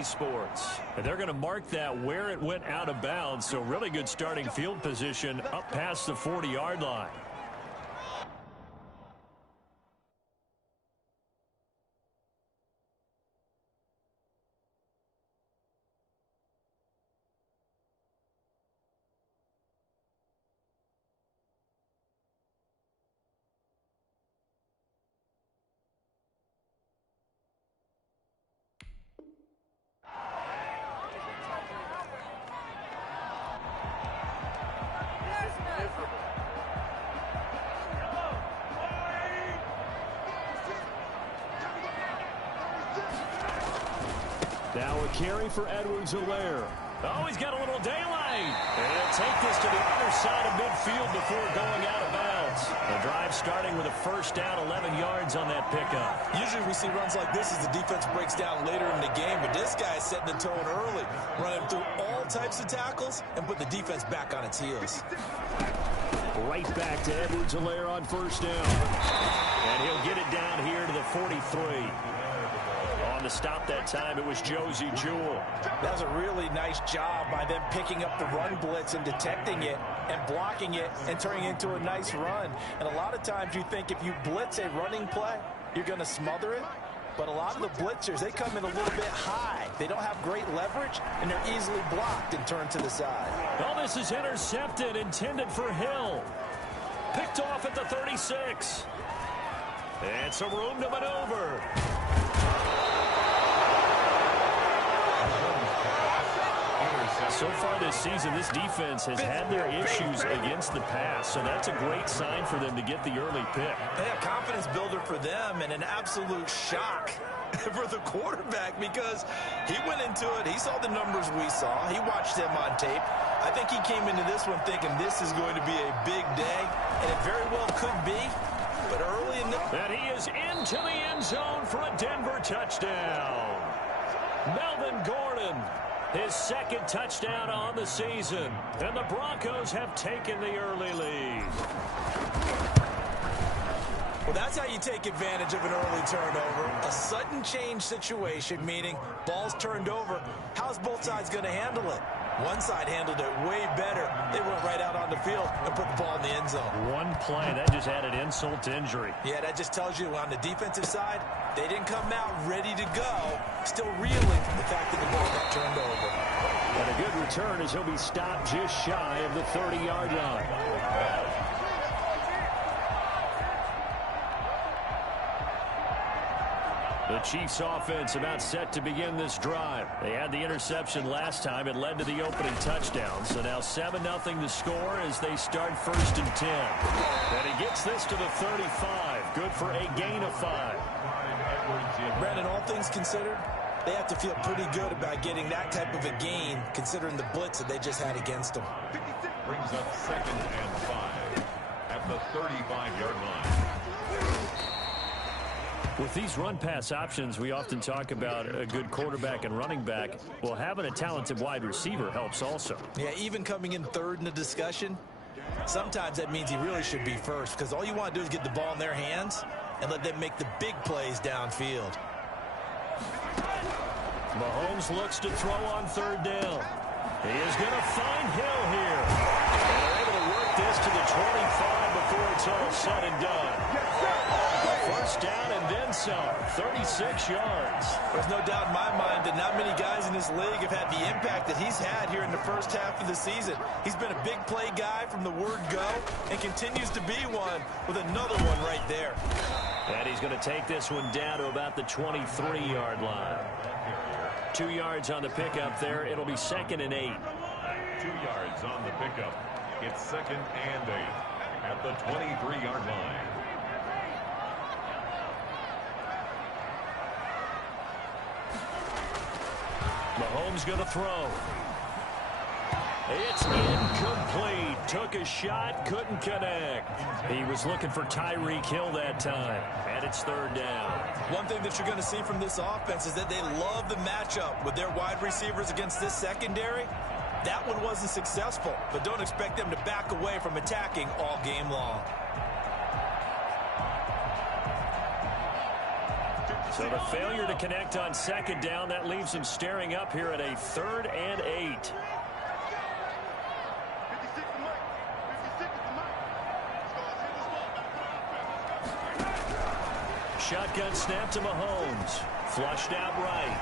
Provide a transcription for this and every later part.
EA Sports. And they're going to mark that where it went out of bounds, so really good starting field position up past the 40-yard line. Now a carry for Edwards-Helaire. Oh, he's got a little daylight. And he'll take this to the other side of midfield before going out of bounds. The drive starting with a first down, 11 yards on that pickup. Usually we see runs like this as the defense breaks down later in the game, but this guy is setting the tone early, running through all types of tackles and put the defense back on its heels. Right back to Edwards-Helaire on first down. And he'll get it down here to the 43. On the stop that time, it was Josey Jewell. That was a really nice job by them picking up the run blitz and detecting it and blocking it and turning it into a nice run. And a lot of times you think if you blitz a running play, you're going to smother it. But a lot of the blitzers, they come in a little bit high. They don't have great leverage, and they're easily blocked and turned to the side. Well, this is intercepted, intended for Hill. Picked off at the 36. And some room to maneuver. So far this season, this defense has had their issues against the pass, so that's a great sign for them to get the early pick. Yeah, confidence builder for them and an absolute shock for the quarterback because he went into it. He saw the numbers we saw. He watched them on tape. I think he came into this one thinking this is going to be a big day, and it very well could be. But early in the... And he is into the end zone for a Denver touchdown. Melvin Gordon. His second touchdown on the season. And the Broncos have taken the early lead. Well, that's how you take advantage of an early turnover. A sudden change situation, meaning ball's turned over. How's both sides going to handle it? One side handled it way better. They went right out on the field and put the ball in the end zone. One play, that just added insult to injury. Yeah, that just tells you on the defensive side, they didn't come out ready to go, still reeling from the fact that the ball got turned over. And a good return as he'll be stopped just shy of the 30-yard line. The Chiefs offense about set to begin this drive. They had the interception last time. It led to the opening touchdown. So now 7-0 to score as they start 1st and 10. And he gets this to the 35. Good for a gain of 5. Brandon, all things considered, they have to feel pretty good about getting that type of a gain considering the blitz that they just had against them. Brings up 2nd and 5 at the 35-yard line. With these run-pass options, we often talk about a good quarterback and running back. Well, having a talented wide receiver helps also. Yeah, even coming in third in the discussion, sometimes that means he really should be first because all you want to do is get the ball in their hands and let them make the big plays downfield. Mahomes looks to throw on 3rd down. He is going to find Hill here. And they're able to work this to the 25 before it's all said and done. First down and then some, 36 yards. There's no doubt in my mind that not many guys in this league have had the impact that he's had here in the first half of the season. He's been a big play guy from the word go and continues to be one with another one right there. And he's going to take this one down to about the 23-yard line. 2 yards on the pickup there. It'll be 2nd and 8. 2 yards on the pickup. It's 2nd and 8 at the 23-yard line. Mahomes going to throw. It's incomplete. Took a shot, couldn't connect. He was looking for Tyreek Hill that time, and it's 3rd down. One thing that you're going to see from this offense is that they love the matchup with their wide receivers against this secondary. That one wasn't successful, but don't expect them to back away from attacking all game long. So the failure to connect on second down, that leaves them staring up here at a 3rd and 8. Shotgun snap to Mahomes. Flushed out right.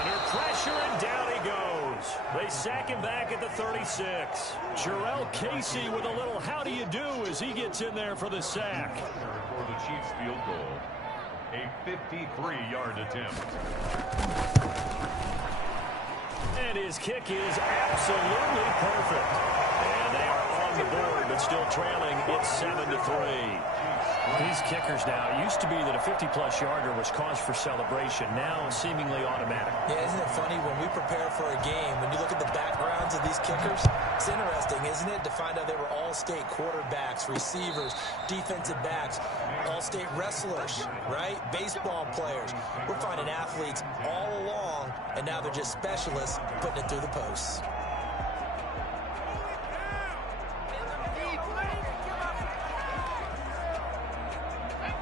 Under pressure, and down he goes. They sack him back at the 36. Jurrell Casey with a little how do you do as he gets in there for the sack. For the Chiefs field goal, a 53-yard attempt. And his kick is absolutely perfect. And they are on the board, but still trailing. It's 7-3. These kickers now, it used to be that a 50-plus yarder was cause for celebration. Now seemingly automatic. Yeah, isn't it funny when we prepare for a game, when you look at the backgrounds of these kickers, it's interesting, isn't it, to find out they were all-state quarterbacks, receivers, defensive backs, all-state wrestlers, right? Baseball players. We're finding athletes all along, and now they're just specialists putting it through the posts.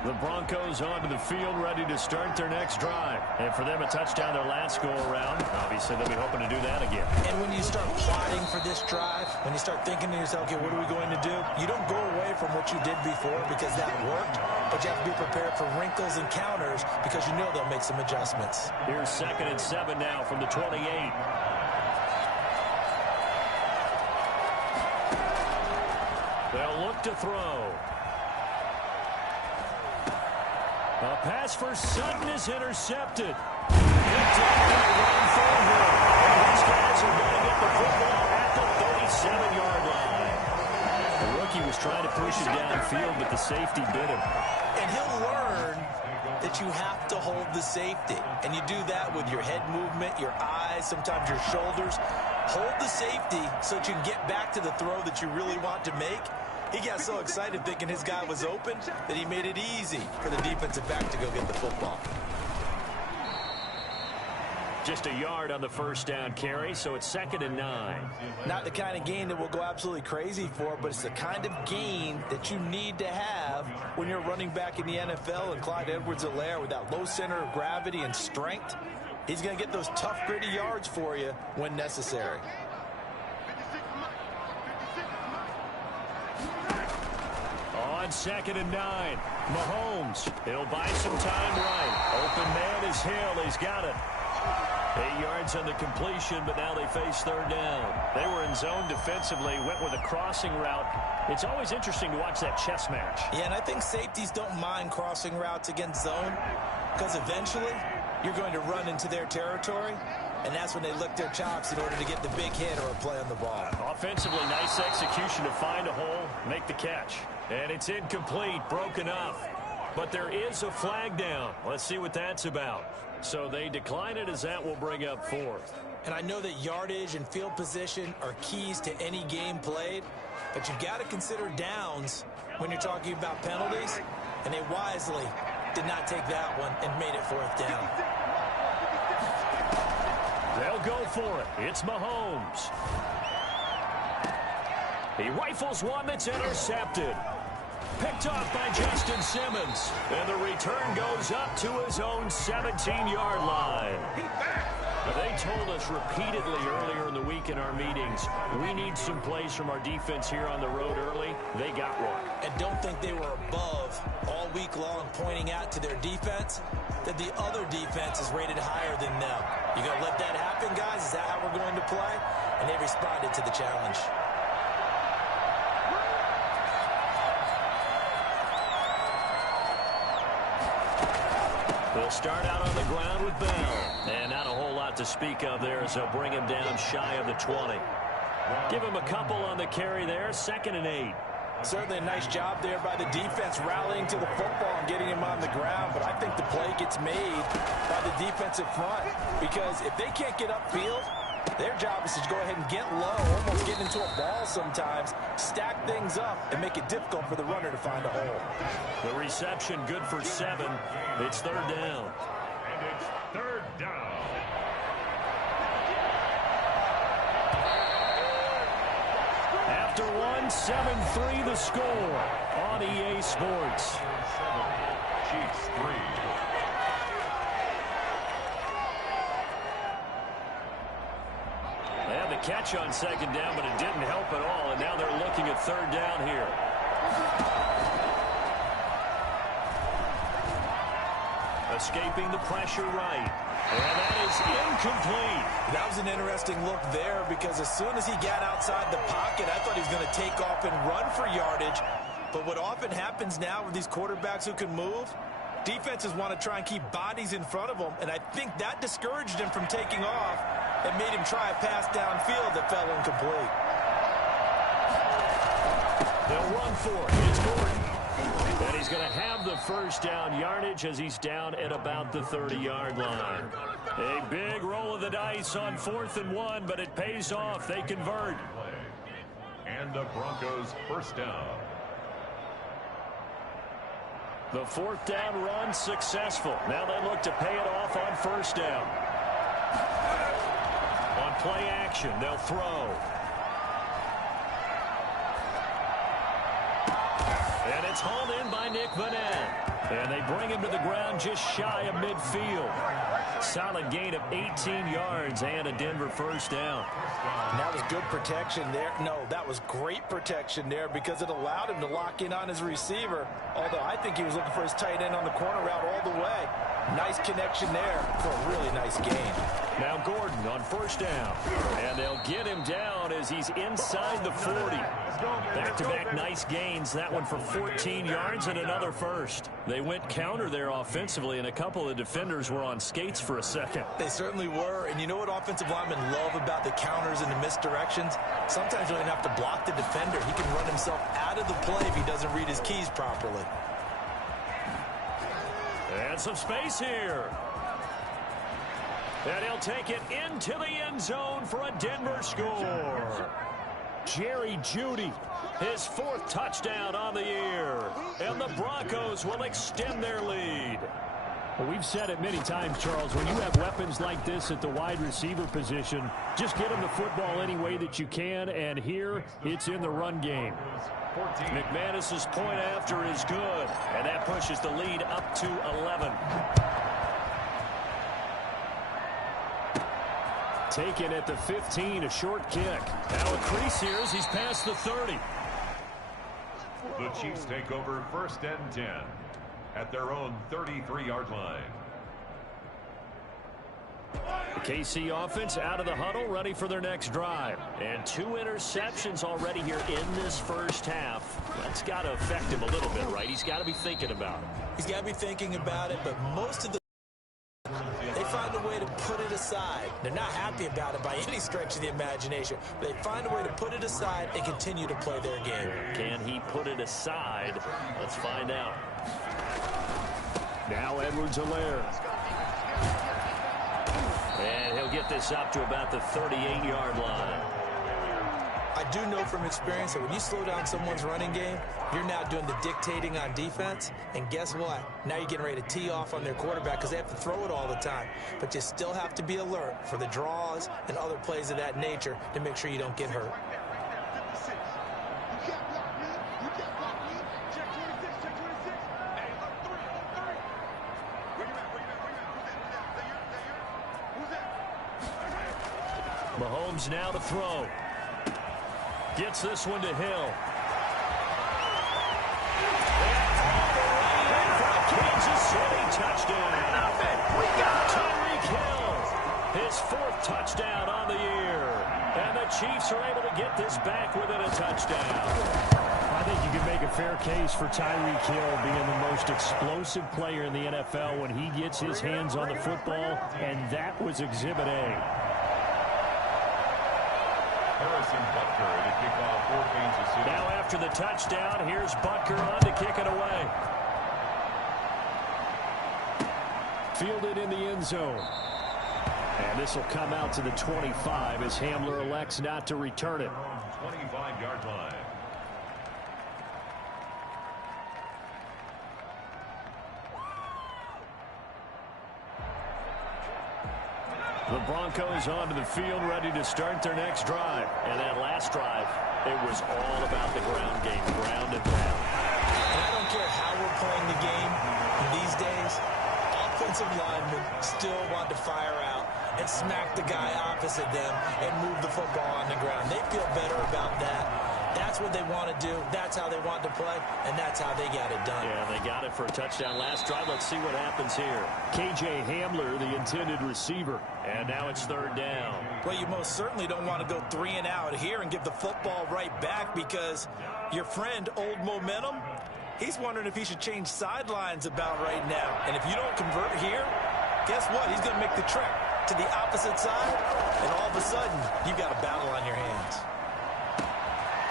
The Broncos onto the field, ready to start their next drive. And for them, a touchdown their last go-around. Obviously, they'll be hoping to do that again. And when you start plotting for this drive, when you start thinking to yourself, okay, what are we going to do? You don't go away from what you did before because that worked, but you have to be prepared for wrinkles and counters because you know they'll make some adjustments. Here's 2nd and 7 now from the 28. They'll look to throw. A pass for Sutton is intercepted. Picked up by Ron Thornhill. And these guys are going to get the football at the 37-yard line. The rookie was trying to push him downfield, but the safety bit him. And he'll learn that you have to hold the safety. And you do that with your head movement, your eyes, sometimes your shoulders. Hold the safety so that you can get back to the throw that you really want to make. He got so excited thinking his guy was open that he made it easy for the defensive back to go get the football. Just a yard on the first down carry, so it's 2nd and 9. Not the kind of gain that we'll go absolutely crazy for, but it's the kind of gain that you need to have when you're running back in the NFL. And Clyde Edwards-Helaire, with that low center of gravity and strength, he's going to get those tough, gritty yards for you when necessary. On 2nd and 9, Mahomes. He'll buy some time right. Open man is Hill. He's got it. 8 yards on the completion, but now they face 3rd down. They were in zone defensively, went with a crossing route. It's always interesting to watch that chess match. Yeah, and I think safeties don't mind crossing routes against zone because eventually you're going to run into their territory, and that's when they lick their chops in order to get the big hit or a play on the ball. Offensively, nice execution to find a hole, make the catch. And it's incomplete, broken up. But there is a flag down. Let's see what that's about. So they decline it as that will bring up 4th. And I know that yardage and field position are keys to any game played, but you've got to consider downs when you're talking about penalties, and they wisely did not take that one and made it 4th down. They'll go for it. It's Mahomes. He rifles one that's intercepted. Picked off by Justin Simmons. And the return goes up to his own 17-yard line. They told us repeatedly earlier in the week in our meetings, we need some plays from our defense here on the road early. They got one. And don't think they were above all week long pointing out to their defense that the other defense is rated higher than them. You going to let that happen, guys? Is that how we're going to play? And they responded to the challenge. They'll start out on the ground with Bell. And not a whole lot to speak of there as they'll bring him down shy of the 20. Give him a couple on the carry there. 2nd and 8. Certainly a nice job there by the defense rallying to the football and getting him on the ground. But I think the play gets made by the defensive front. Because if they can't get upfield, their job is to go ahead and get low, almost get into a ball sometimes, stack things up, and make it difficult for the runner to find a hole. The reception good for 7. It's 3rd down. And it's 3rd down. After 1, 7-3 the score on EA Sports. Chiefs 3. They had the catch on second down, but it didn't help at all, and now they're looking at third down here. Escaping the pressure right. And that is incomplete. That was an interesting look there because as soon as he got outside the pocket, I thought he was going to take off and run for yardage. But what often happens now with these quarterbacks who can move, defenses want to try and keep bodies in front of them, and I think that discouraged him from taking off and made him try a pass downfield that fell incomplete. They'll run for it. It's Gordon. And he's going to have the first down yardage as he's down at about the 30-yard line. A big roll of the dice on 4th and 1, but it pays off. They convert. And the Broncos first down. The 4th down run successful. Now they look to pay it off on first down. On play action, they'll throw. And it's hauled in by Nick Vannett. And they bring him to the ground just shy of midfield. Solid gain of 18 yards and a Denver first down. And that was good protection there. No, that was great protection there because it allowed him to lock in on his receiver. Although I think he was looking for his tight end on the corner route all the way. Nice connection there for a really nice gain. Now Gordon on first down. And they'll get him down as he's inside the 40. Back-to-back nice gains. That one for 14 yards and another first. They went counter there offensively, and a couple of defenders were on skates for a second. They certainly were. And you know what offensive linemen love about the counters and the misdirections? Sometimes you don't have to block the defender. He can run himself out of the play if he doesn't read his keys properly. And some space here. And he'll take it into the end zone for a Denver score. Jerry Jeudy, his 4th touchdown on the year. And the Broncos will extend their lead. Well, we've said it many times, Charles, when you have weapons like this at the wide receiver position, just get them the football any way that you can, and here it's in the run game. McManus's point after is good, and that pushes the lead up to 11. Taken at the 15, a short kick. Now a crease here as he's past the 30. The Chiefs take over 1st and 10 at their own 33-yard line. The KC offense out of the huddle, ready for their next drive. And 2 interceptions already here in this first half. That's got to affect him a little bit, right? He's got to be thinking about it. He's got to be thinking about it, but most of the they find a way to put it aside. They're not happy about it by any stretch of the imagination. But they find a way to put it aside and continue to play their game. Can he put it aside? Let's find out. Now Edwards-Helaire. And he'll get this up to about the 38-yard line. I do know from experience that when you slow down someone's running game, you're now doing the dictating on defense. And guess what? Now you're getting ready to tee off on their quarterback because they have to throw it all the time. But you still have to be alert for the draws and other plays of that nature to make sure you don't get hurt. Mahomes now to throw. Gets this one to Hill. Kansas City touchdown. Tyreek Hill, his 4th touchdown on the year. And the Chiefs are able to get this back within a touchdown. I think you can make a fair case for Tyreek Hill being the most explosive player in the NFL when he gets his hands on the football, and that was Exhibit A. Harrison Butker to kick off for Kansas City. Now after the touchdown, here's Butker on to kick it away. Fielded in the end zone. And this will come out to the 25 as Hamler elects not to return it. 25-yard line. The Broncos onto the field, ready to start their next drive. And that last drive, it was all about the ground game, ground and pound. And I don't care how we're playing the game, these days, offensive linemen still want to fire out and smack the guy opposite them and move the football on the ground. They feel better about that. That's what they want to do. That's how they want to play, and that's how they got it done. Yeah, they got it for a touchdown last drive. Let's see what happens here. KJ Hamler, the intended receiver, and now it's third down. Well, you most certainly don't want to go 3 and out here and give the football right back, because your friend, Old Momentum, he's wondering if he should change sidelines about right now. And if you don't convert here, guess what? He's going to make the trek to the opposite side, and all of a sudden, you've got a battle on your hands.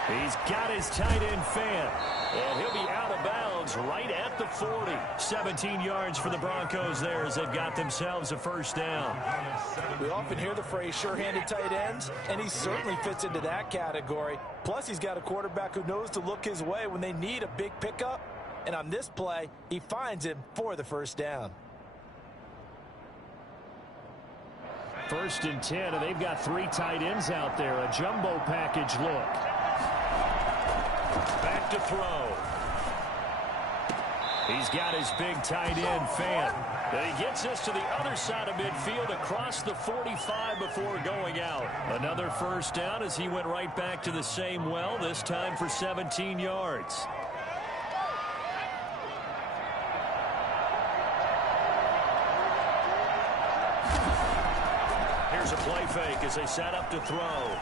He's got his tight end fan, and he'll be out of bounds right at the 40. 17 yards for the Broncos there as they've got themselves a first down. We often hear the phrase sure-handed tight ends, and he certainly fits into that category. Plus, he's got a quarterback who knows to look his way when they need a big pickup. And on this play, he finds him for the first down. First and 10, and they've got 3 tight ends out there. A jumbo package look. Back to throw. He's got his big tight end fan. And he gets us to the other side of midfield across the 45 before going out. Another first down as he went right back to the same well, this time for 17 yards. Here's a play fake as they set up to throw.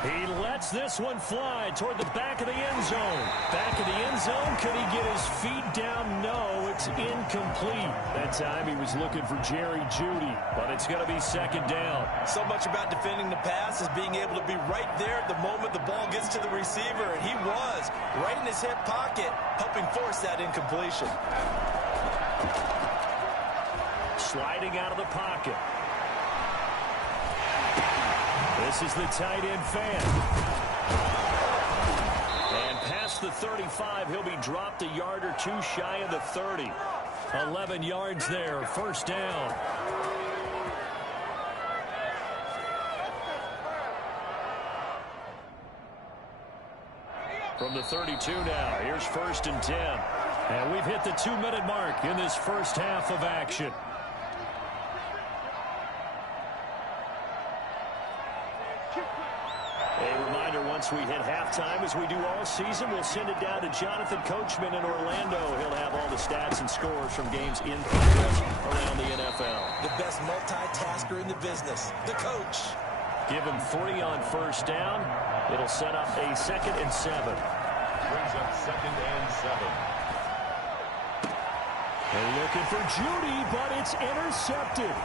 He lets this one fly toward the back of the end zone. Back of the end zone. Could he get his feet down? No, it's incomplete. That time he was looking for Jerry Jeudy, but it's going to be second down. So much about defending the pass is being able to be right there at the moment the ball gets to the receiver, and he was right in his hip pocket, helping force that incompletion. Sliding out of the pocket. This is the tight end fan. And past the 35, he'll be dropped a yard or 2 shy of the 30. 11 yards there, first down. From the 32 now, here's first and 10. And we've hit the 2-minute mark in this first half of action. Once we hit halftime, as we do all season, we'll send it down to Jonathan Coachman in Orlando. He'll have all the stats and scores from games in progress around the NFL. The best multitasker in the business, the coach. Give him 3 on first down. It'll set up a 2nd and 7. Brings up 2nd and 7. They're looking for Jeudy, but it's intercepted.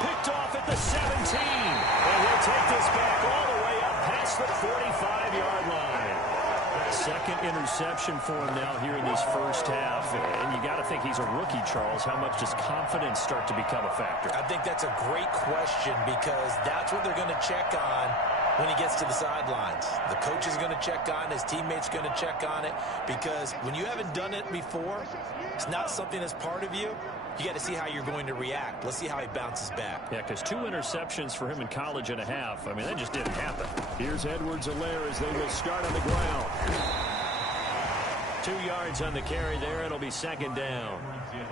Picked off at the 17. And he'll take this back all the way up past the 45-yard line. Second interception for him now here in this first half. And you got to think he's a rookie, Charles. How much does confidence start to become a factor? I think that's a great question, because that's what they're going to check on when he gets to the sidelines. The coach is going to check on it. His teammate's going to check on it, because when you haven't done it before, it's not something that's part of you. You got to see how you're going to react. Let's see how he bounces back. Yeah, because 2 interceptions for him in college and a half. I mean, that just didn't happen. Here's Edwards-Helaire as they will start on the ground. 2 yards on the carry there. It'll be second down.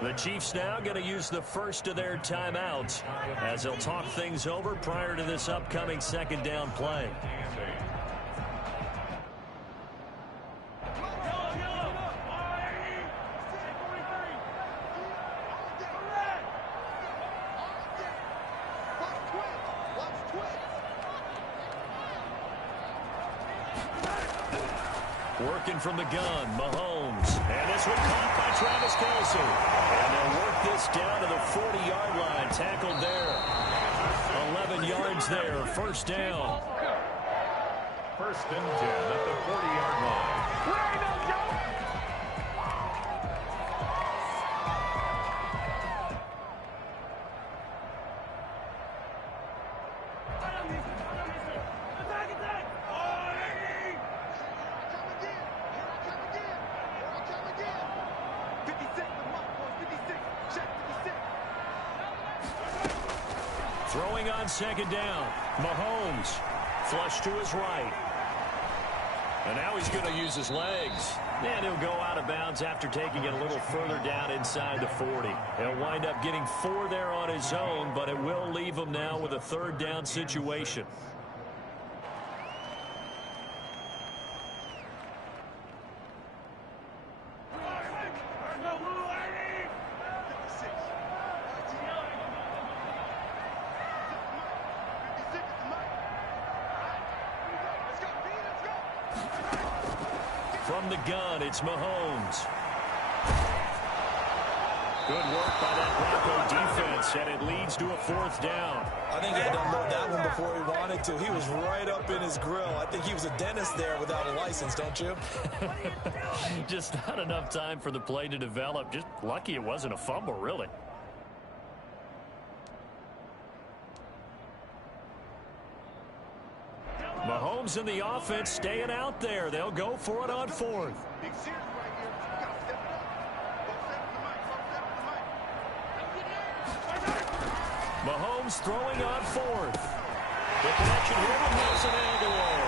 The Chiefs now going to use the first of their timeouts as they'll talk things over prior to this upcoming second down play. Working from the gun, Mahomes. And this one caught by Travis Kelce. And they'll work this down to the 40-yard line. Tackled there. 11 yards there. First down. First and 10 at the 40-yard line. Throwing on second down. Mahomes. Flush to his right. And now he's going to use his legs. And he'll go out of bounds after taking it a little further down inside the 40. He'll wind up getting 4 there on his own, but it will leave him now with a 3rd down situation. From the gun, it's Mahomes. Good work by that Bronco defense, and it leads to a 4th down. I think he had to unload that one before he wanted to. He was right up in his grill. I think he was a dentist there without a license, don't you? Just not enough time for the play to develop. Just lucky it wasn't a fumble, really. Mahomes and the offense staying out there. They'll go for it on 4th. Mahomes throwing on 4th. The connection here with Nelson Aguilar.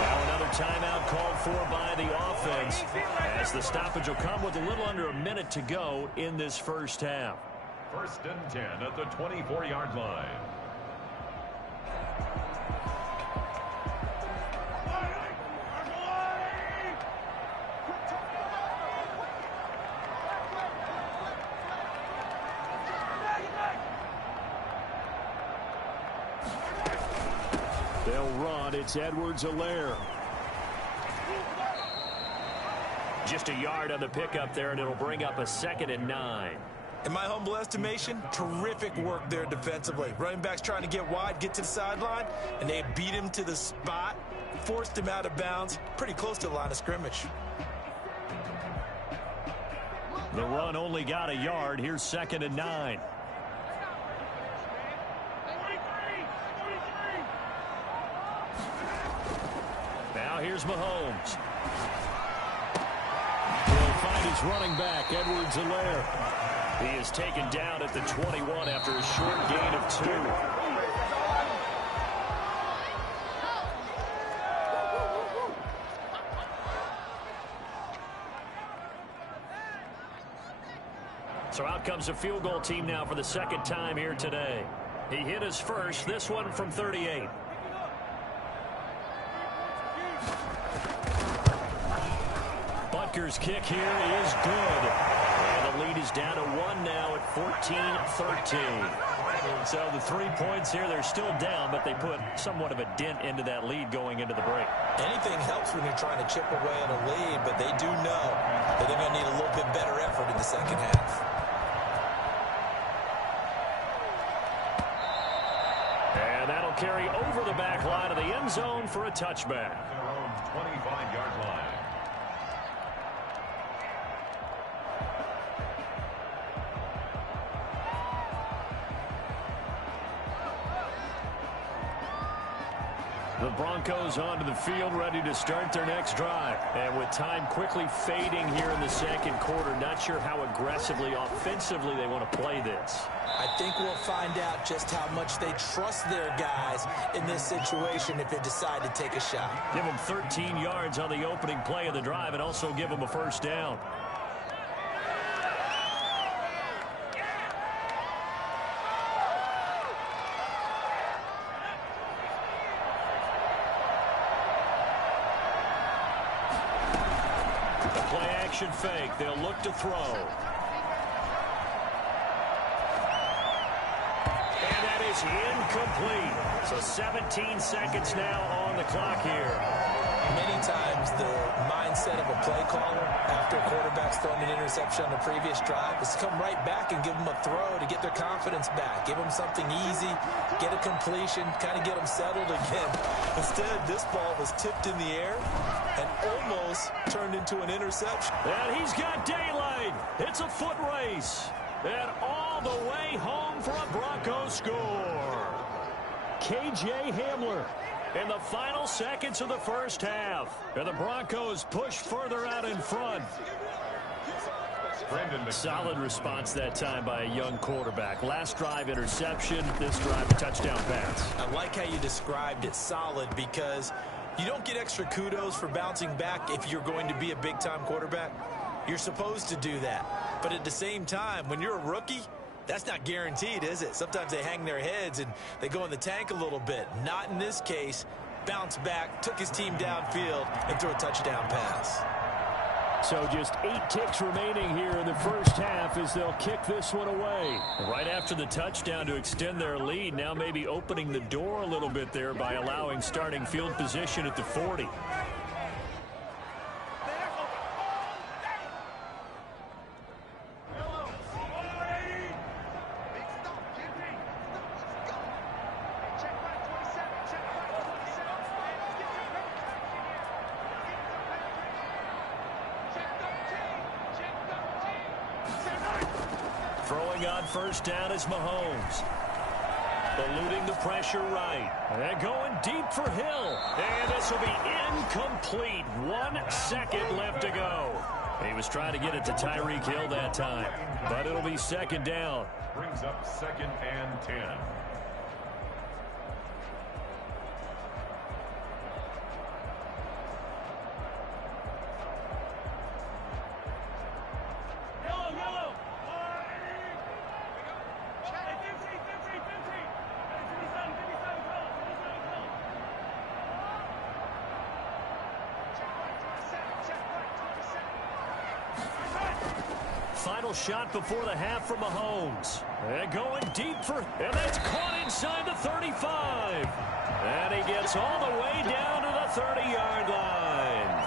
Now another timeout called for by the offense, as the stoppage will come with a little under a minute to go in this first half. 1st and 10 at the 24-yard line. They'll run. It's Edwards-Helaire. Just a yard on the pickup there, and it'll bring up a 2nd and 9. In my humble estimation, terrific work there defensively. Running backs trying to get wide, get to the sideline, and they beat him to the spot, forced him out of bounds, pretty close to the line of scrimmage. The run only got a yard. Here's 2nd and 9. Now here's Mahomes. He'll find his running back, Edwards-Helaire. He is taken down at the 21 after a short gain of 2. So out comes a field goal team now for the 2nd time here today. He hit his first, this one from 38. Butker's kick here is good. And the lead is down to 1 now at 14-13. So the 3 points here, they're still down, but they put somewhat of a dent into that lead going into the break. Anything helps when you're trying to chip away at a lead, but they do know that they're going to need a little bit better effort in the 2nd half. And that'll carry over the back line of the end zone for a touchback. Their own 25-yard line. The Broncos onto the field, ready to start their next drive. And with time quickly fading here in the 2nd quarter, not sure how aggressively, offensively they want to play this. I think we'll find out just how much they trust their guys in this situation if they decide to take a shot. Give them 13 yards on the opening play of the drive and also give them a 1st down. Fake. They'll look to throw. And that is incomplete. So 17 seconds now on the clock here. Many times the mindset of a play caller after a quarterback's thrown an interception on the previous drive is to come right back and give them a throw to get their confidence back. Give them something easy, get a completion, kind of get them settled again. Instead, this ball was tipped in the air and almost turned into an interception. And he's got daylight. It's a foot race. And all the way home for a Broncos score. K.J. Hamler in the final seconds of the first half. And the Broncos push further out in front. Solid response that time by a young quarterback. Last drive interception, this drive a touchdown pass. I like how you described it, solid, because You don't get extra kudos for bouncing back if you're going to be a big-time quarterback. You're supposed to do that. But at the same time, when you're a rookie, that's not guaranteed, is it? Sometimes they hang their heads and they go in the tank a little bit. Not in this case. Bounced back, took his team downfield, and threw a touchdown pass. So just 8 ticks remaining here in the first half as they'll kick this one away. Right after the touchdown to extend their lead, now maybe opening the door a little bit there by allowing starting field position at the 40. Throwing on first down is Mahomes. Eluding the pressure right. And going deep for Hill. And this will be incomplete. 1 second left to go. He was trying to get it to Tyreek Hill that time. But it'll be second down. Brings up 2nd and 10. Final shot before the half from Mahomes. And going deep for, and that's caught inside the 35. And he gets all the way down to the 30-yard line.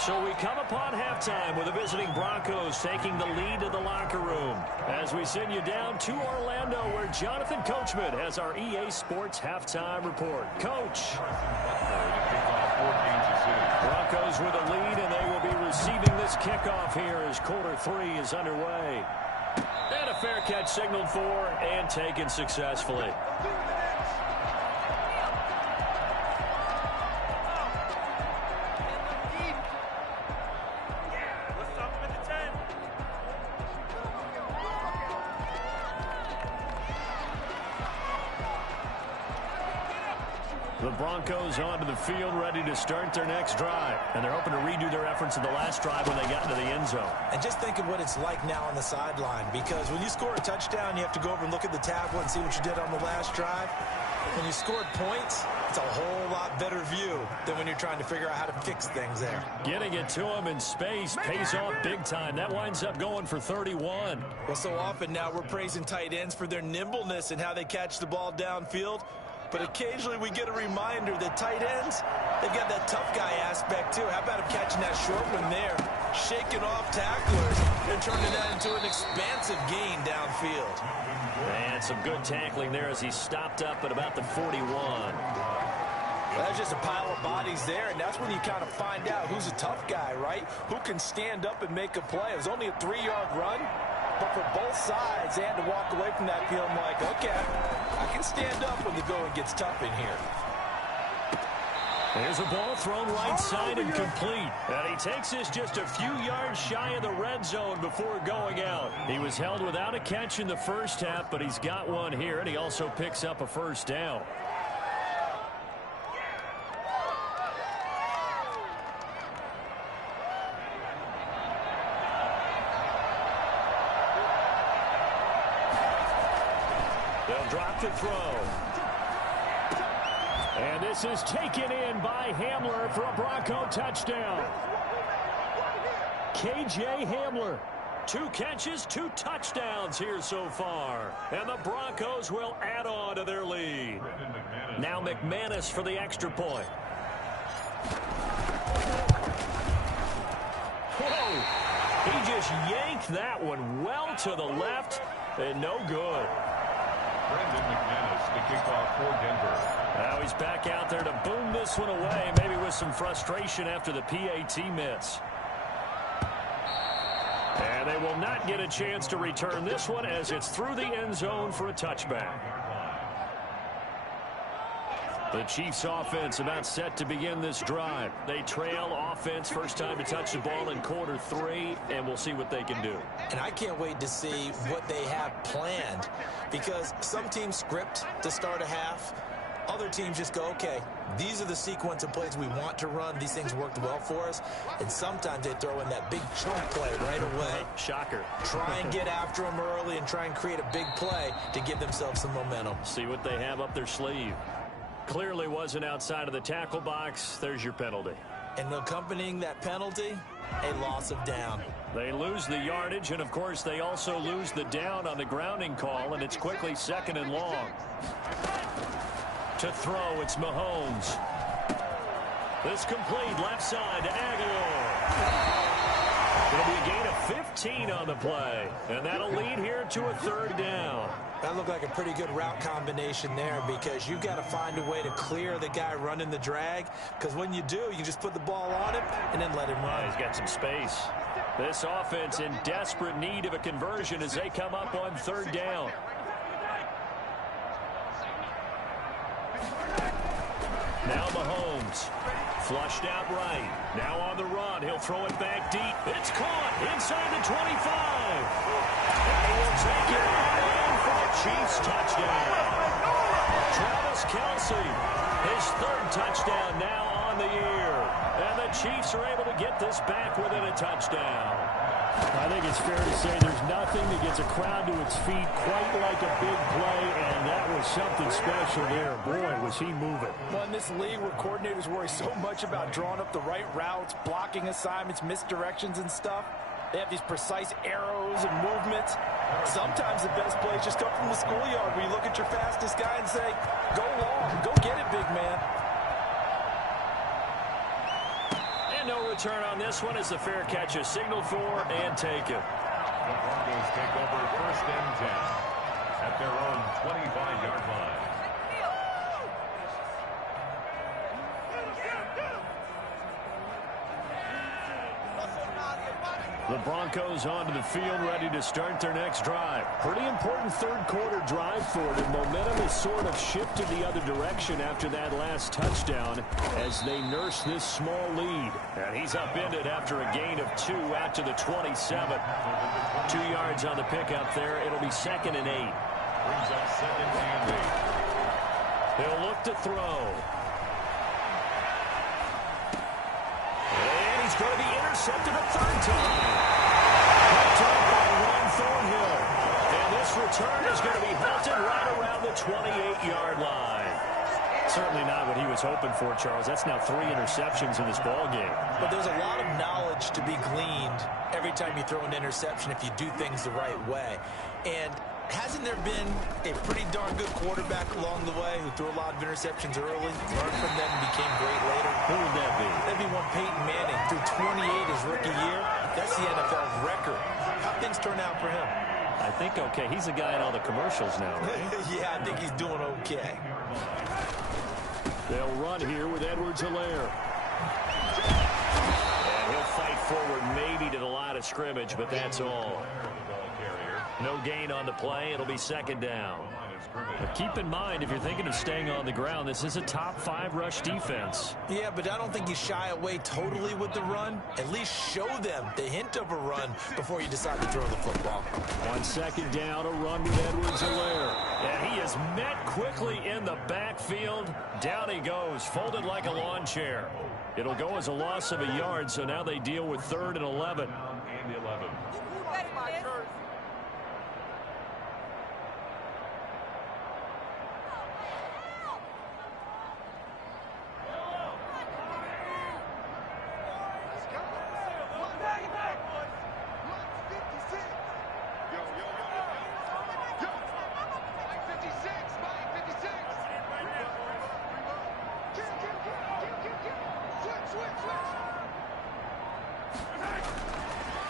So we come upon halftime with the visiting Broncos taking the lead to the locker room. As we send you down to Orlando where Jonathan Coachman has our EA Sports halftime report. Coach. Broncos with a lead, and they will be receiving this kickoff here as quarter 3 is underway. And a fair catch signaled for and taken successfully. The Broncos onto the field ready to start their next drive. And they're hoping to redo their efforts in the last drive when they got into the end zone. And just think of what it's like now on the sideline, because when you score a touchdown, you have to go over and look at the tablet and see what you did on the last drive. When you scored points, it's a whole lot better view than when you're trying to figure out how to fix things there. Getting it to him in space pays off big time. That winds up going for 31. Well, so often now we're praising tight ends for their nimbleness and how they catch the ball downfield. But occasionally we get a reminder that tight ends, they've got that tough guy aspect too. How about him catching that short one there, shaking off tacklers, and turning that into an expansive gain downfield. And some good tackling there as he stopped up at about the 41. Well, that's just a pile of bodies there, and that's when you kind of find out who's a tough guy, right? Who can stand up and make a play. It was only a 3-yard run, but for both sides, they had to walk away from that feeling like, okay, I can stand up when the going gets tough in here. There's a ball thrown right side and complete. And he takes this just a few yards shy of the red zone before going out. He was held without a catch in the first half, but he's got one here, and he also picks up a first down. They'll drop the throw. And this is taken in by Hamler for a Bronco touchdown. KJ Hamler. 2 catches, 2 touchdowns here so far. And the Broncos will add on to their lead. Now McManus for the extra point. Whoa! He just yanked that one well to the left and no good. Brandon McManus to kick off for Denver. Now he's back out there to boom this one away, maybe with some frustration after the PAT miss. And they will not get a chance to return this one as it's through the end zone for a touchback. The Chiefs offense about set to begin this drive. They trail offense first time to touch the ball in quarter 3, and we'll see what they can do. And I can't wait to see what they have planned, because some teams script to start a half. Other teams just go, okay, these are the sequence of plays we want to run. These things worked well for us. And sometimes they throw in that big chunk play right away. Shocker. Try and get after them early and try and create a big play to give themselves some momentum. See what they have up their sleeve. Clearly wasn't outside of the tackle box. There's your penalty. And accompanying that penalty, a loss of down. They lose the yardage, and of course they also lose the down on the grounding call, and it's quickly 2nd and long. To throw, it's Mahomes. This complete left side to Aguilar. It'll be a gain of 15 on the play, and that'll lead here to a 3rd down. That looked like a pretty good route combination there, because you've got to find a way to clear the guy running the drag, because when you do, you just put the ball on him and then let him run. He's got some space. This offense in desperate need of a conversion as they come up on 3rd down. Now Mahomes. Flushed out right. Now on the run. He'll throw it back deep. It's caught inside the 25. And he will take it in for the Chiefs touchdown. Travis Kelce, his 3rd touchdown now on the year. And the Chiefs are able to get this back within a touchdown. I think it's fair to say there's nothing that gets a crowd to its feet quite like a big play, and that was something special there. Boy, was he moving. Well, in this league where coordinators worry so much about drawing up the right routes, blocking assignments, misdirections and stuff, they have these precise arrows and movements. Sometimes the best plays just come from the schoolyard where you look at your fastest guy and say, go long, go get it, big man. No return on this one as the fair catch is signaled for and taken. The Broncos take over 1st and 10 at their own 25-yard line. The Broncos onto the field, ready to start their next drive. Pretty important 3rd quarter drive for them. Momentum has sort of shifted the other direction after that last touchdown as they nurse this small lead. And he's upended after a gain of 2 out to the 27. 2 yards on the pickup there. It'll be 2nd and 8. Brings up 2nd and 8. He'll look to throw. And he's going to be intercepted a 3rd time. Picked up by Juan Thornhill. And this return is going to be halted right around the 28-yard line. Certainly not what he was hoping for, Charles. That's now 3 interceptions in this ball game. But there's a lot of knowledge to be gleaned every time you throw an interception if you do things the right way. And hasn't there been a pretty darn good quarterback along the way who threw a lot of interceptions early, learned from them, and became great later? Who would that be? That'd be one Peyton Manning. Threw 28 his rookie year. That's the NFL record. How things turn out for him? I think okay. He's the guy in all the commercials now, right? Yeah, I think he's doing okay. They'll run here with Edwards-Helaire. And he'll fight forward maybe to the line of scrimmage, but that's all. No gain on the play. It'll be 2nd down. But keep in mind, if you're thinking of staying on the ground, this is a top 5 rush defense. Yeah, but I don't think you shy away totally with the run. At least show them the hint of a run before you decide to throw the football. On 2nd down, a run with Edwards-Helaire. And he is met quickly in the backfield. Down he goes, folded like a lawn chair. It'll go as a loss of a yard, so now they deal with 3rd and 11. And 11.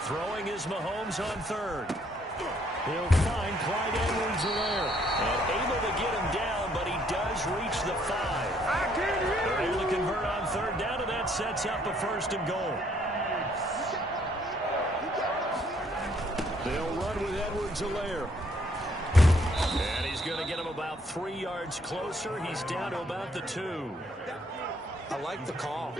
Throwing is Mahomes on 3rd. He'll find Clyde Edwards-Helaire. And able to get him down, but he does reach the 5. They're able to convert on 3rd down, and that sets up a 1st and goal. They'll run with Edwards-Helaire. And he's going to get him about 3 yards closer. He's down to about the 2. I like the call.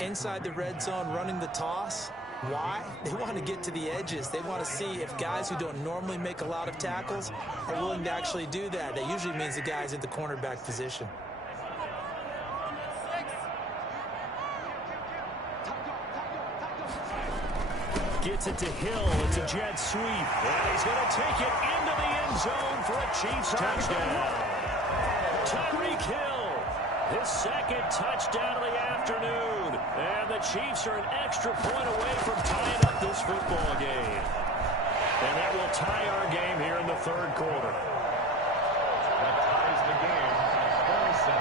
Inside the red zone, running the toss. Why? They want to get to the edges. They want to see if guys who don't normally make a lot of tackles are willing to actually do that. That usually means the guy's at the cornerback position. Gets it to Hill. It's a jet sweep. And he's going to take it into the end zone for a Chiefs touchdown. Tyreek Hill, his second touchdown of the afternoon. And the Chiefs are an extra point away from tying up this football game. And that will tie our game here in the third quarter. That ties the game at 27.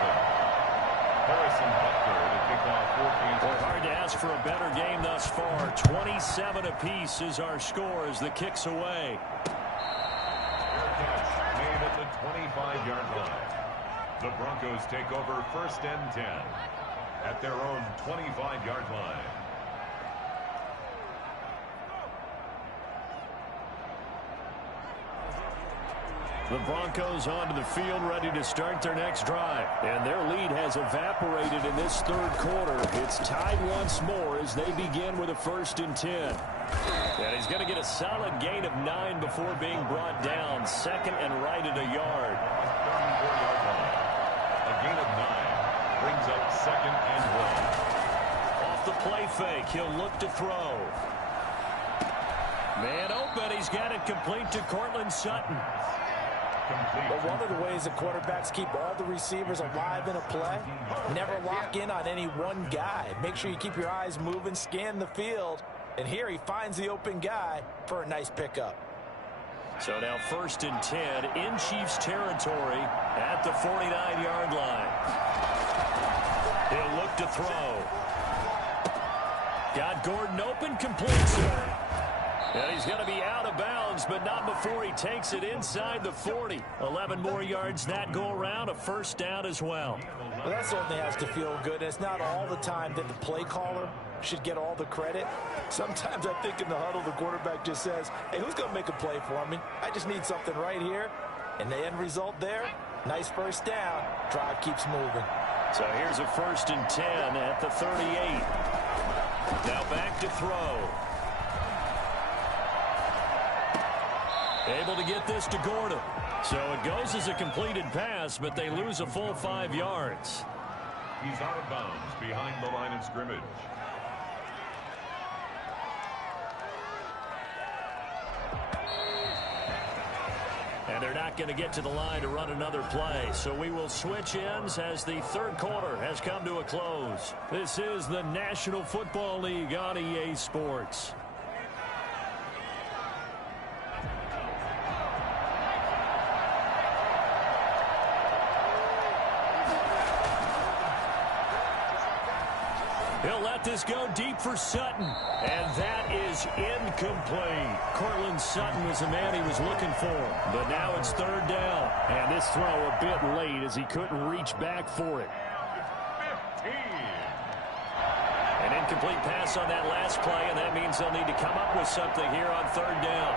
Harrison Butker to kick off 14. Well, hard to ask for a better game thus far. 27 apiece is our score as the kick's away. Fair catch made at the 25-yard line. The Broncos take over first and 10 at their own 25-yard line. The Broncos onto the field ready to start their next drive. And their lead has evaporated in this third quarter. It's tied once more as they begin with a 1st and 10. And he's going to get a solid gain of 9 before being brought down. 2nd and right at a yard. 34-yard line. A gain of 9 brings up 2nd and 1. Off the play fake, he'll look to throw. Man open, he's got it complete to Courtland Sutton. But one of the ways the quarterbacks keep all the receivers alive in a play, never lock in on any one guy. Make sure you keep your eyes moving, scan the field. And here he finds the open guy for a nice pickup. So now 1st and 10 in Chiefs territory at the 49-yard line. He'll look to throw. Got Gordon open, completes it. And he's going to be out of bounds, but not before he takes it inside the 40. 11 more yards that go around, a 1st down as well. Well, that certainly has to feel good. It's not all the time that the play caller should get all the credit. Sometimes I think in the huddle, the quarterback just says, hey, who's going to make a play for me? I just need something right here. And the end result there, nice 1st down. Drive keeps moving. So here's a 1st and 10 at the 38. Now back to throw. Able to get this to Gordon. So it goes as a completed pass, but they lose a full 5 yards. He's out of bounds behind the line of scrimmage. And they're not going to get to the line to run another play. So we will switch ends as the third quarter has come to a close. This is the National Football League on EA Sports. He'll let this go deep for Sutton. And that is incomplete. Courtland Sutton was the man he was looking for. But now it's 3rd down. And this throw a bit late as he couldn't reach back for it. 15. An incomplete pass on that last play, and that means they'll need to come up with something here on 3rd down.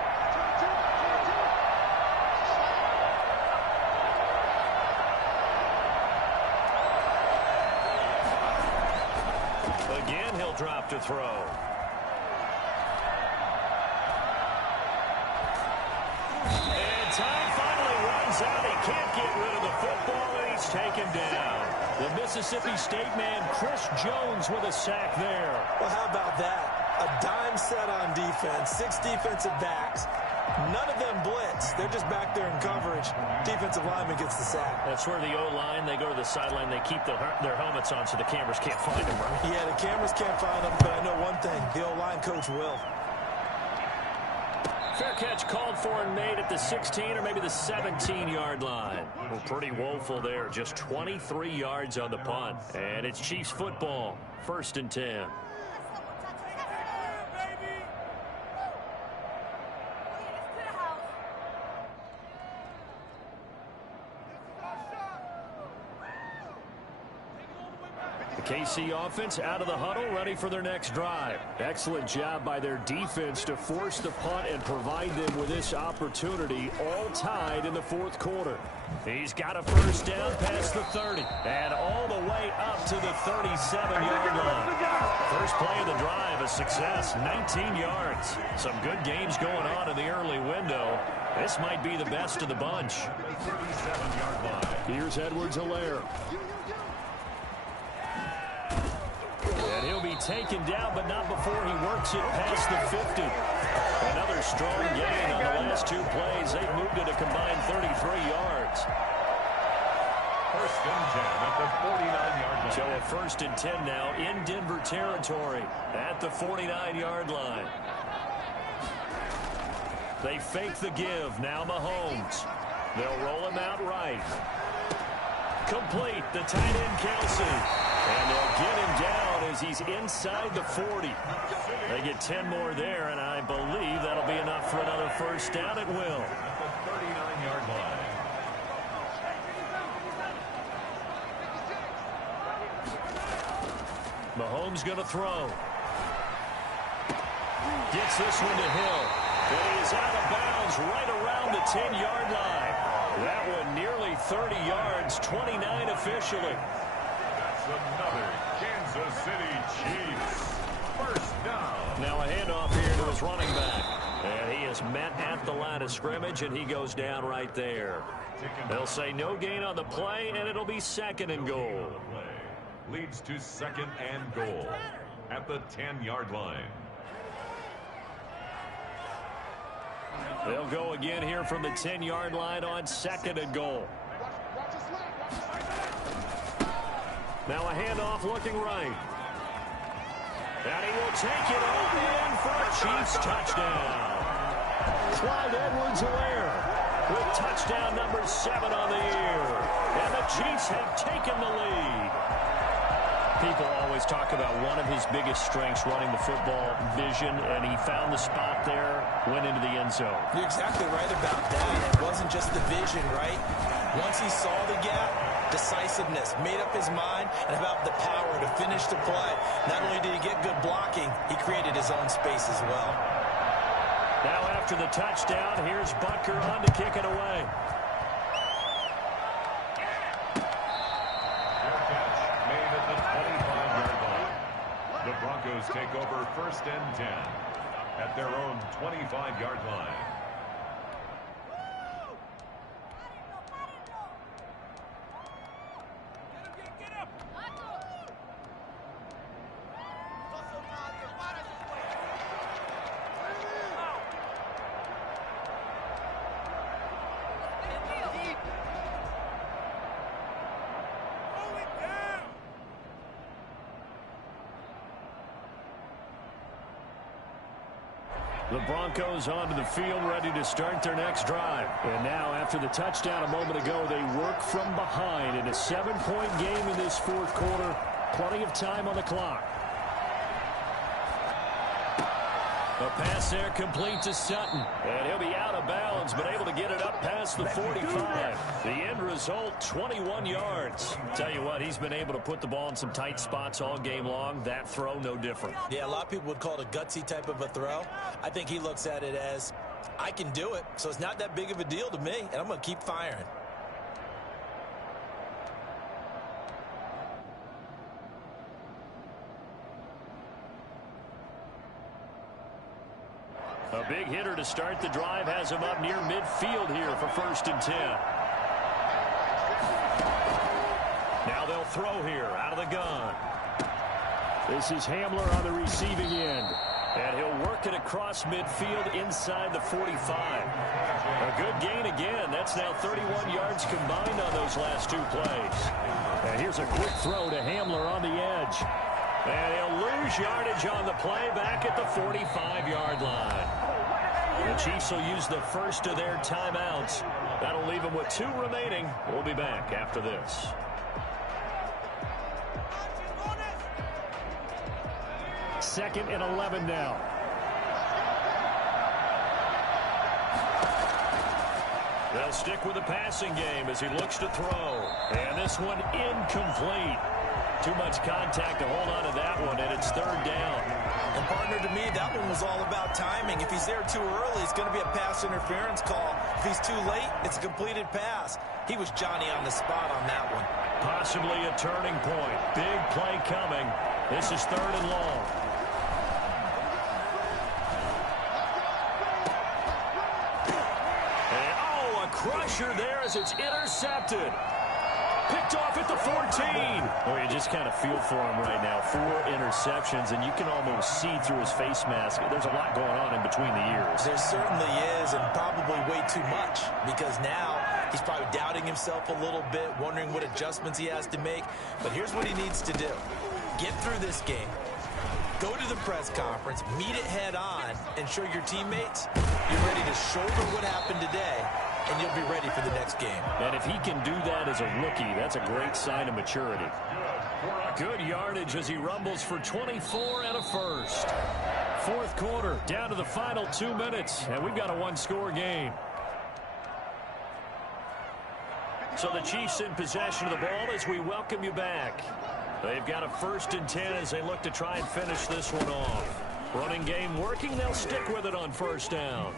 Again, he'll drop to throw. And time finally runs out. He can't get rid of the football, and he's taken down. The Mississippi State man, Chris Jones, with a sack there. Well, how about that? A dime set on defense, 6 defensive backs. None of them blitz. They're just back there in coverage. Defensive lineman gets the sack. That's where the O-line, they go to the sideline, they keep their helmets on so the cameras can't find them, right? Yeah, the cameras can't find them, but I know one thing. The O-line coach will. Fair catch called for and made at the 16 or maybe the 17-yard line. Well, pretty woeful there. Just 23 yards on the punt. And it's Chiefs football. 1st and 10. KC offense out of the huddle, ready for their next drive. Excellent job by their defense to force the punt and provide them with this opportunity, all tied in the fourth quarter. He's got a first down past the 30 and all the way up to the 37-yard line. First play of the drive, a success, 19 yards. Some good games going on in the early window. This might be the best of the bunch. Here's Edwards-Helaire. And he'll be taken down, but not before he works it past the 50. Another strong gain on the last two plays. They've moved it a combined 33 yards. First and 10 at the 49-yard line. So a first and 10 now in Denver territory at the 49-yard line. They fake the give. Now Mahomes. They'll roll him out right. Complete. The tight end, Kelsey. And they'll get him down as he's inside the 40. They get 10 more there, and I believe that'll be enough for another first down. It will. At the 39-yard line. Mahomes going to throw. Gets this one to Hill. And he is out of bounds right around the 10-yard line. That one nearly 30 yards, 29 officially. Another Kansas City Chiefs first down. Now a handoff here to his running back. And he is met at the line of scrimmage, and he goes down right there. They'll say no gain on the play, and it'll be second and goal. Leads to second and goal at the 10-yard line. They'll go again here from the 10-yard line on second and goal. Now a handoff looking right. And he will take it all in for a Chiefs touchdown. Clyde Edwards-Helaire with touchdown number 7 on the year. And the Chiefs have taken the lead. People always talk about one of his biggest strengths, running the football, vision, and he found the spot there, went into the end zone. You're exactly right about that. It wasn't just the vision, right? Once he saw the gap, decisiveness, made up his mind, and about the power to finish the play. Not only did he get good blocking, he created his own space as well. Now after the touchdown, here's Butker on to kick it away. The Broncos take over first and 10 at their own 25-yard line. The Broncos onto the field, ready to start their next drive. And now, after the touchdown a moment ago, they work from behind in a 7-point game in this fourth quarter. Plenty of time on the clock. A pass there complete to Sutton. And he'll be out of bounds, but able to get it up past the 45. The end result, 21 yards. Tell you what, he's been able to put the ball in some tight spots all game long. That throw, no different. Yeah, a lot of people would call it a gutsy type of a throw. I think he looks at it as, I can do it, so it's not that big of a deal to me, and I'm going to keep firing. A big hitter to start the drive has him up near midfield here for first and 10. Now they'll throw here out of the gun. This is Hamler on the receiving end. And he'll work it across midfield inside the 45. A good gain again. That's now 31 yards combined on those last two plays. And here's a quick throw to Hamler on the edge. And he'll lose yardage on the play back at the 45-yard line. The Chiefs will use the first of their timeouts. That'll leave them with 2 remaining. We'll be back after this. Second and 11 now. They'll stick with the passing game as he looks to throw. And this one incomplete. Too much contact to hold on to that one, and it's third down. And partner, to me, that one was all about timing. If he's there too early, it's going to be a pass interference call. If he's too late, it's a completed pass. He was Johnny on the spot on that one. Possibly a turning point. Big play coming. This is third and long. And, oh, a crusher there as it's intercepted. Picked off at the 14. Oh, you just kind of feel for him right now. 4 interceptions, and you can almost see through his face mask. There's a lot going on in between the ears. There certainly is, and probably way too much, because now he's probably doubting himself a little bit, wondering what adjustments he has to make. But here's what he needs to do. Get through this game. Go to the press conference, meet it head on, and show your teammates you're ready to shoulder what happened today, and you'll be ready for the next game. And if he can do that as a rookie, that's a great sign of maturity. Good yardage as he rumbles for 24 and a first. Fourth quarter, down to the final 2 minutes, and we've got a one-score game. So the Chiefs in possession of the ball as we welcome you back. They've got a 1st and 10 as they look to try and finish this one off. Running game working, they'll stick with it on first down.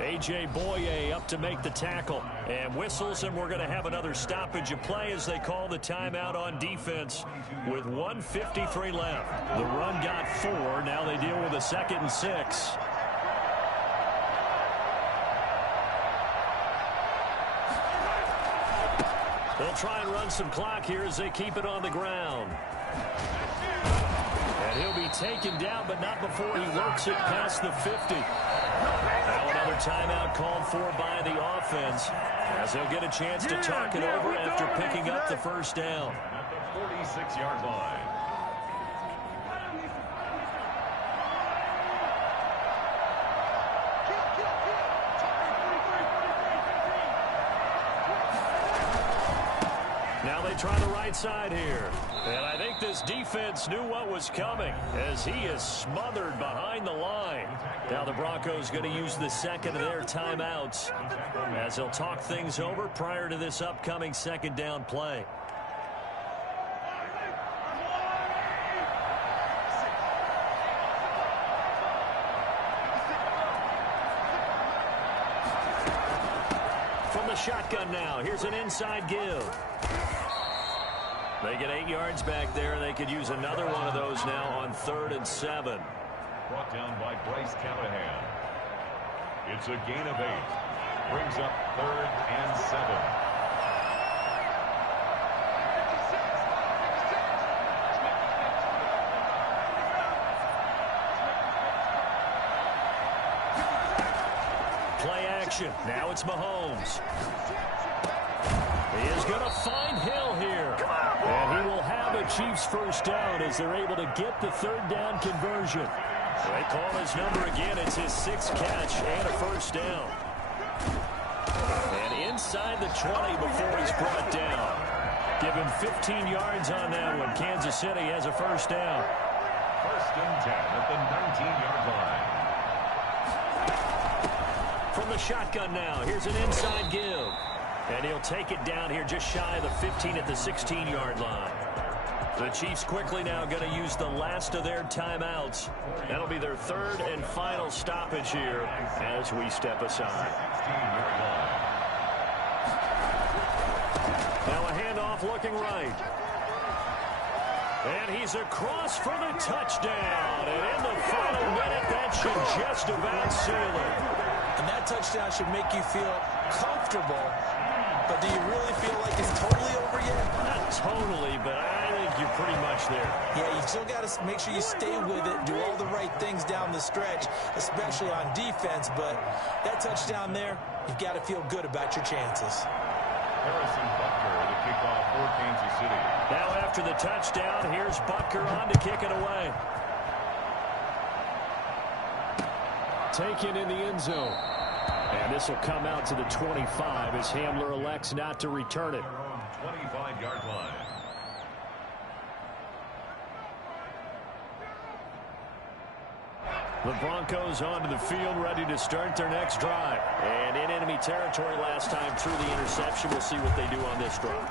A.J. Boye up to make the tackle and whistles, and we're going to have another stoppage of play as they call the timeout on defense with 1:53 left. The run got 4. Now they deal with a 2nd and 6. They'll try and run some clock here as they keep it on the ground. And he'll be taken down, but not before he works it past the 50. Now another timeout called for by the offense as they'll get a chance to talk it over after picking up the first down. At the 46-yard line. Now they try the right side here. And I think this defense knew what was coming as he is smothered behind the line. Now the Broncos going to use the second of their timeouts as they'll talk things over prior to this upcoming 2nd down play. From the shotgun now, here's an inside give. They get 8 yards back there. They could use another one of those now on 3rd and 7. Brought down by Bryce Callahan. It's a gain of 8. Brings up 3rd and 7. Play action. Now it's Mahomes. He is going to find Hill here. And he will have a Chiefs first down as they're able to get the 3rd down conversion. They call his number again. It's his 6th catch and a first down. And inside the 20 before he's brought down. Give him 15 yards on that one. Kansas City has a first down. 1st and 10 at the 19-yard line. From the shotgun now, here's an inside give. And he'll take it down here just shy of the 15 at the 16-yard line. The Chiefs quickly now going to use the last of their timeouts. That'll be their 3rd and final stoppage here as we step aside. 16-yard line. Now a handoff looking right. And he's across for the touchdown. And in the final minute, that should just about seal it. And that touchdown should make you feel comfortable. But do you really feel like it's totally over yet? Not totally, but I think you're pretty much there. Yeah, you still got to make sure you stay with it, do all the right things down the stretch, especially on defense. But that touchdown there, you've got to feel good about your chances. Harrison Butker, the kickoff for Kansas City. Now after the touchdown, here's Butker on to kick it away. Taken in the end zone. And this will come out to the 25 as Hamler elects not to return it. 25-yard line. The Broncos onto the field, ready to start their next drive. And in enemy territory last time through the interception. We'll see what they do on this drive.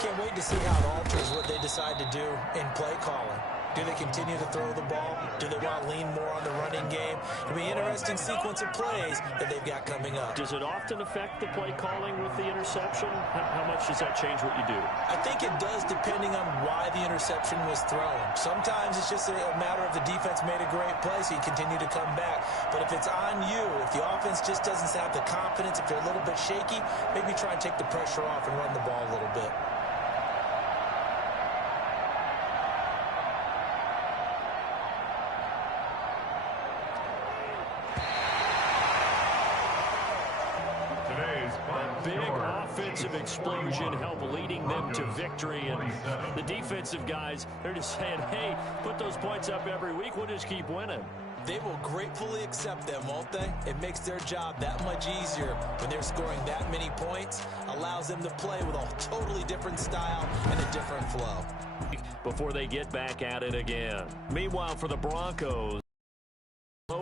Can't wait to see how it alters what they decide to do in play calling. Do they continue to throw the ball? Do they want to lean more on the running game? It'll be an interesting sequence of plays that they've got coming up. Does it often affect the play calling with the interception? How much does that change what you do? I think it does, depending on why the interception was thrown. Sometimes it's just a matter of the defense made a great play, so you continue to come back. But if it's on you, if the offense just doesn't have the confidence, if they're a little bit shaky, maybe try and take the pressure off and run the ball a little bit. Big offensive explosion help leading them to victory. And the defensive guys, they're just saying, hey, put those points up every week. We'll just keep winning. They will gratefully accept them, won't they? It makes their job that much easier when they're scoring that many points. Allows them to play with a totally different style and a different flow. Before they get back at it again. Meanwhile, for the Broncos,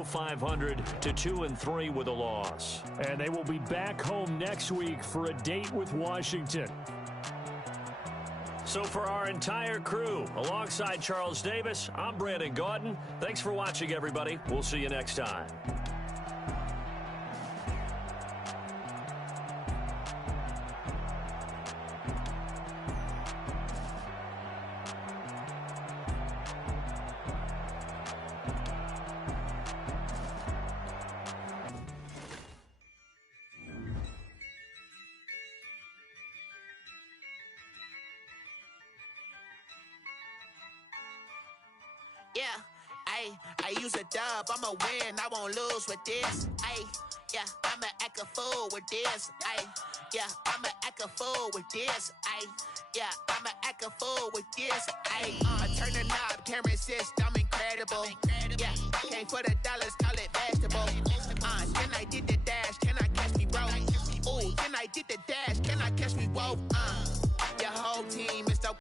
500 to 2-3 with a loss. And they will be back home next week for a date with Washington. So for our entire crew, alongside Charles Davis, I'm Brandon Gaudin. Thanks for watching, everybody. We'll see you next time. Yeah, I use a dub, I'ma win, I won't lose with this. Yeah, I'ma act a fool with this. Yeah, I'ma act a fool with this. Yeah, I'ma act a fool with this. I turn the knob, camera assist, I'm incredible. Yeah, came for the dollars, call it vegetable. Then I did the dash, can I catch me, bro? Ooh, then I did the dash, can I catch me, whoa?